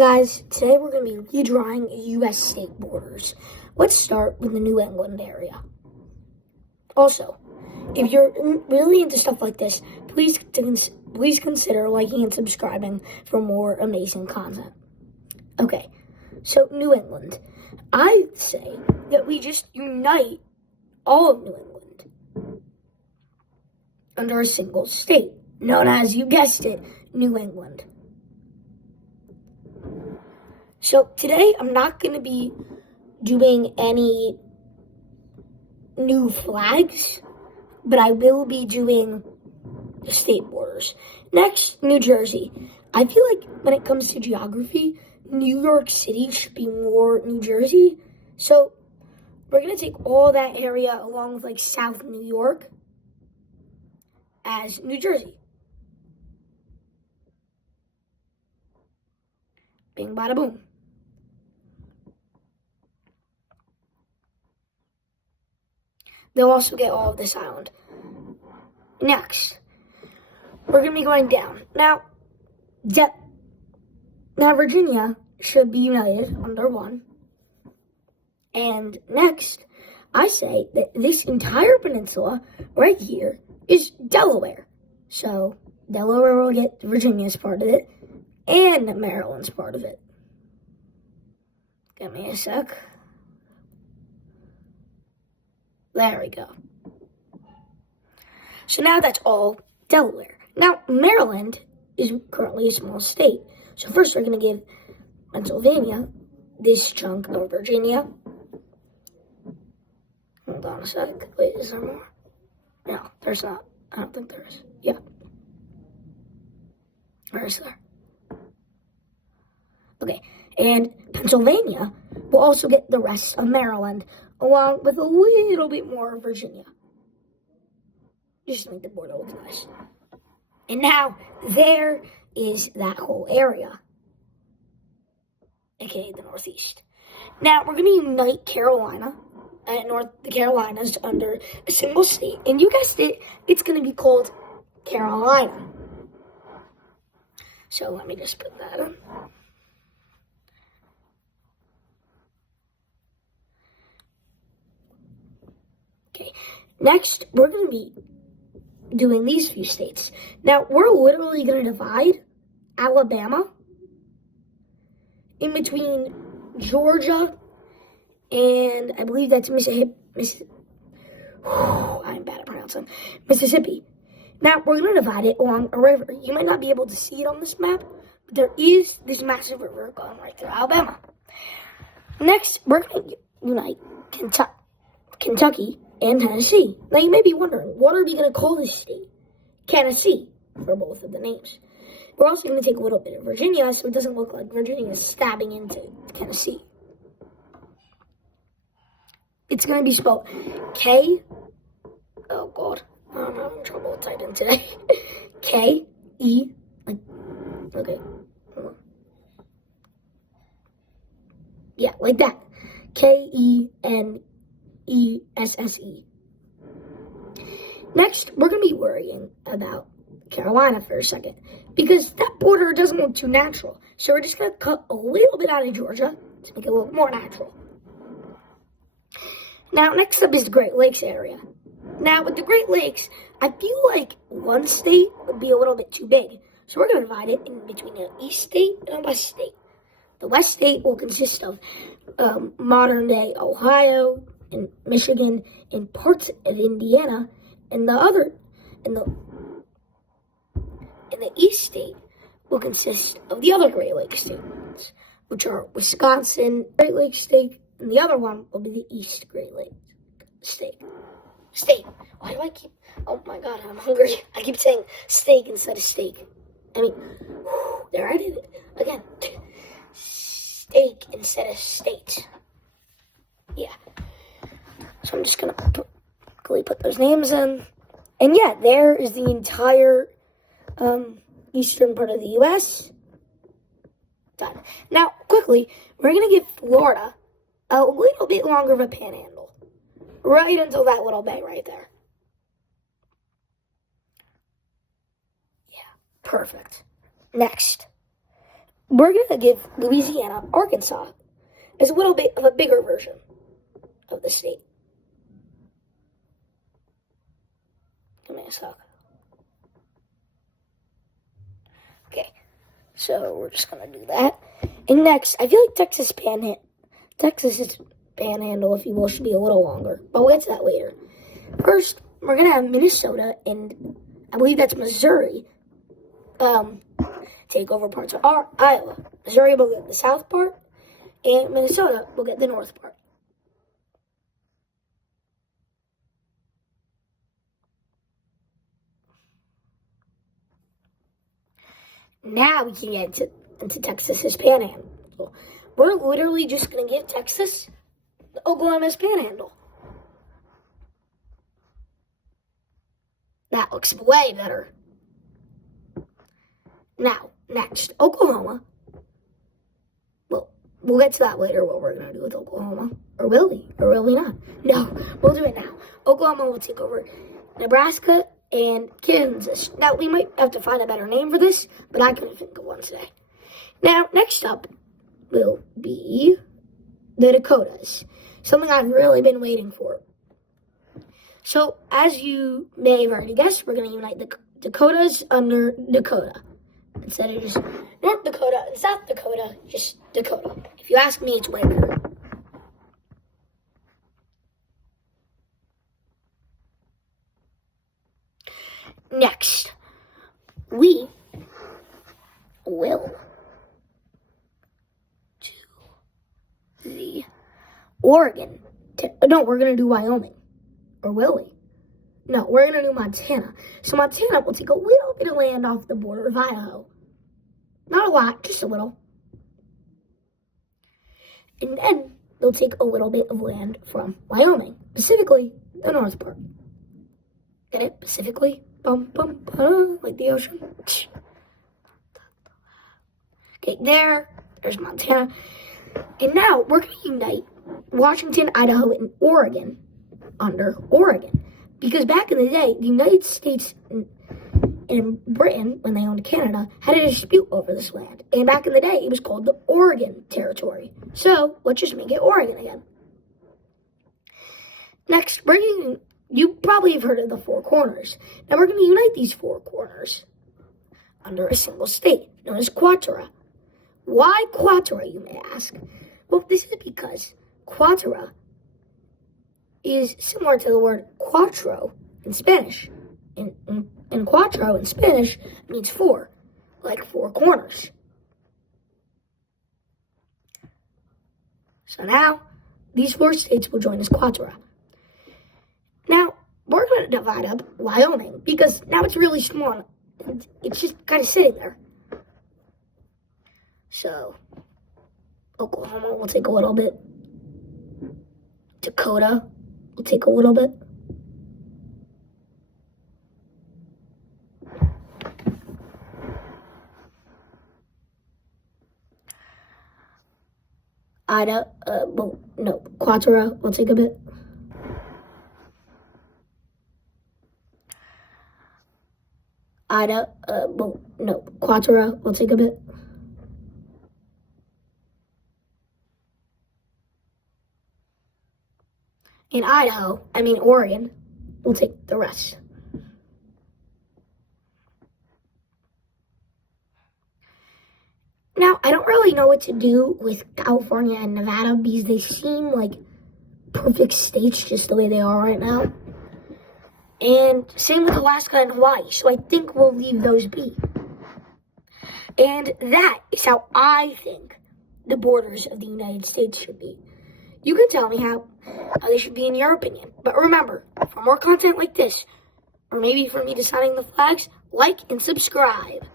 guys, today we're going to be redrawing U.S. state borders. Let's start with the New England area. Also, if you're really into stuff like this, please consider liking and subscribing for more amazing content. Okay, so New England. I say that we just unite all of New England under a single state, known as, you guessed it, New England. So today I'm not going to be doing any new flags, but I will be doing the state borders. Next, New Jersey. I feel like when it comes to geography, New York City should be more New Jersey. So we're going to take all that area along with like South New York as New Jersey. Bing, bada, boom. They'll also get all of this island. Next, we're going to be going down. Now, Virginia should be united under one. And next, I say that this entire peninsula right here is Delaware. So, Delaware will get Virginia's part of it, and Maryland's part of it. Give me a sec. There we go. So now that's all Delaware. Now, Maryland is currently a small state. So first we're going to give Pennsylvania this chunk of Virginia. Hold on a sec. Wait, is there more? No, there's not. I don't think there is. Yeah. Where is there? Okay, and Pennsylvania will also get the rest of Maryland, along with a little bit more of Virginia. Just to make the border look nice. And now, there is that whole area, aka the Northeast. Now, we're going to unite Carolina and the Carolinas under a single state. And you guessed it, it's going to be called Carolina. So let me just put that in. Okay, next, we're going to be doing these few states. Now, we're literally going to divide Alabama in between Georgia and I believe that's Mississippi. I'm bad at pronouncing. Mississippi. Now, we're going to divide it along a river. You might not be able to see it on this map, but there is this massive river going right through Alabama. Next, we're going to unite Kentucky and Tennessee. Now, you may be wondering, what are we going to call this state? Tennessee, for both of the names. We're also going to take a little bit of Virginia, so it doesn't look like Virginia is stabbing into Tennessee. It's going to be spelled K, oh God, I'm having trouble typing today. K-E, okay, hold on. Yeah, like that. K-E-N-E-S-S-E. Next, we're going to be worrying about Carolina for a second, because that border doesn't look too natural. So we're just going to cut a little bit out of Georgia to make it look more natural. Now, next up is the Great Lakes area. Now, with the Great Lakes, I feel like one state would be a little bit too big. So we're going to divide it in between an East state and a West state. The West state will consist of modern-day Ohio and Michigan and parts of Indiana, and the East state will consist of the other Great Lakes states, which are Wisconsin, Great Lakes state, and the other one will be the East Great Lakes state. Why do I keep, oh my God, I'm hungry. I keep saying steak instead of steak. I mean, there I did it again. Steak instead of state. Yeah. So I'm just going to quickly put those names in. And yeah, there is the entire eastern part of the U.S. Done. Now, quickly, we're going to give Florida a little bit longer of a panhandle. Right until that little bay right there. Yeah, perfect. Next, we're going to give Louisiana, Arkansas, as a little bit of a bigger version of the state. Give me a sec. Okay, so we're just going to do that. And next, I feel like Texas's panhandle, if you will, should be a little longer. But we'll get to that later. First, we're going to have Minnesota and I believe that's Missouri take over parts of Iowa. Missouri will get the south part, and Minnesota will get the north part. Now we can get into Texas's panhandle. We're literally just going to give Texas the Oklahoma's panhandle. That looks way better. Now, next, Oklahoma. Well, we'll get to that later, what we're going to do with Oklahoma. Or will we? Or will we not? No, we'll do it now. Oklahoma will take over Nebraska and Kansas. Now, we might have to find a better name for this, but I couldn't think of one today. Now, next up will be the Dakotas. Something I've really been waiting for. So, as you may have already guessed, we're going to unite the Dakotas under Dakota. Instead of just North Dakota and South Dakota, just Dakota. If you ask me, it's way better. Next, we will do the Oregon. No, we're going to do Wyoming. Or will we? No, we're going to do Montana. So Montana will take a little bit of land off the border of Idaho. Not a lot, just a little. And then they'll take a little bit of land from Wyoming. Specifically, the north part. Get it? Specifically? Bum, bum, bum, like the ocean. Okay, there's Montana. And now we're going to unite Washington, Idaho, and Oregon under Oregon. Because back in the day, the United States and Britain, when they owned Canada, had a dispute over this land. And back in the day, it was called the Oregon Territory. So, let's just make it Oregon again. Next, you probably have heard of the Four Corners. Now, we're going to unite these four corners under a single state, known as Quattara. Why Quattara, you may ask? Well, this is because Quattara is similar to the word cuatro in Spanish. And cuatro in Spanish means four, like four corners. So now, these four states will join as Quattara. Now, we're going to divide up Wyoming, because now it's really small. And it's just kind of sitting there. So, Oklahoma will take a little bit. Dakota will take a little bit. Quattara will take a bit. Quattara will take a bit. In Oregon, will take the rest. Now, I don't really know what to do with California and Nevada because they seem like perfect states just the way they are right now. And same with Alaska and Hawaii, so I think we'll leave those be. And that is how I think the borders of the United States should be. You can tell me how they should be in your opinion. But remember, for more content like this, or maybe for me deciding the flags, like and subscribe.